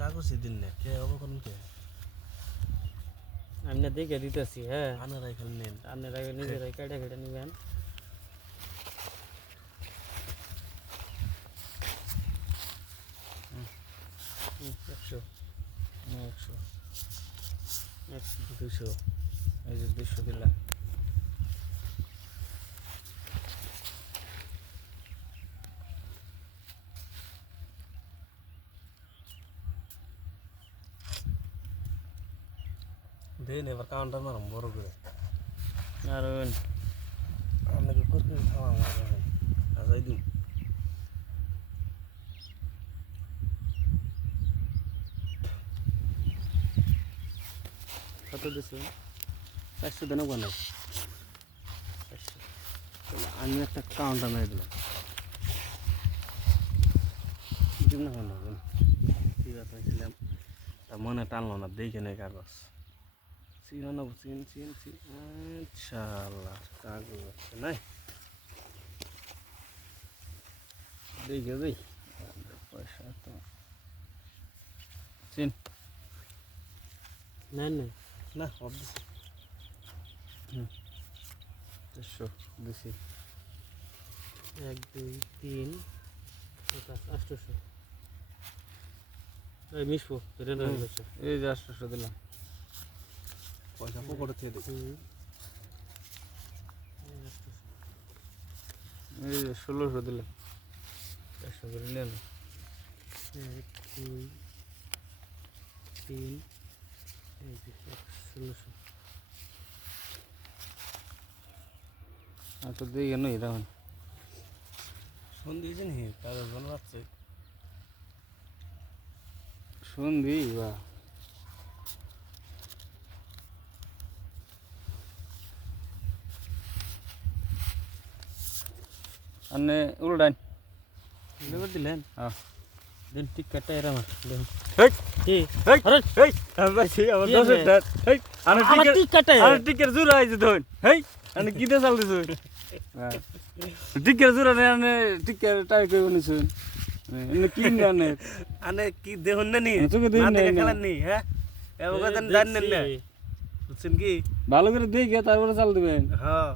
কাগজে দিন না কে অবকরণ কে আমি দেখে দিতেছি হ্যাঁ আনারা এখানে নেন আপনারা নিজেরাই কেটে কেটে নেবেন একশো 200 এই যে 200 দিলাম দেন এবার কাউন্টার মারাম বড় করে আর আপনাকে করে খাওয়া মারা আজাই দিন কত দিছে 400 দেন ওখানে 400 আমি একটা কাউন্টার মেরে দিলাম দিন না কেন কি কথা ছিলাম তা মনে টানলো না দেখে নেই কাগজ চিন না চিন চিন চিন ইনশাআল্লাহ কাগজ আছে নাই দেখে যাই পয়সা তো চিন নেন না না অবধি 400 দিছি 1 2 3 4 800 এই মিশবো এটা না হচ্ছে এই যে 800 দিলাম পয়সা পকেটে থেকে দিই এই যে 1600 দিলাম 400 করে নেন 1 2 3 এই যে 1600 আচ্ছা দিয়ে কেন এটা শুন দিয়েছেন হি কাগজ বানাচ্ছে শুনবি বা আনে উল্টান লেবার দিলেন হ্যাঁ দেন টিক কাটা এরা আমার দেন হেই কি হেই আরে হেই আমি আমার কি 10 হবে? টাকা হেই আমার টিক কাটা আরে টিকের জুরা আইছে ধন হেই আনে কি দে চাল দিছ হ্যাঁ টিকের জুরা নে আনে টিকের টাই কই বনিছুন এনে কি জানে আনে কি দেহন না নি তোকে দেই না খেলান নি হ্যাঁ এবার কথা জানেন না বুঝছেন কি ভালো করে দেখে তারপরে চাল দিবেন হ্যাঁ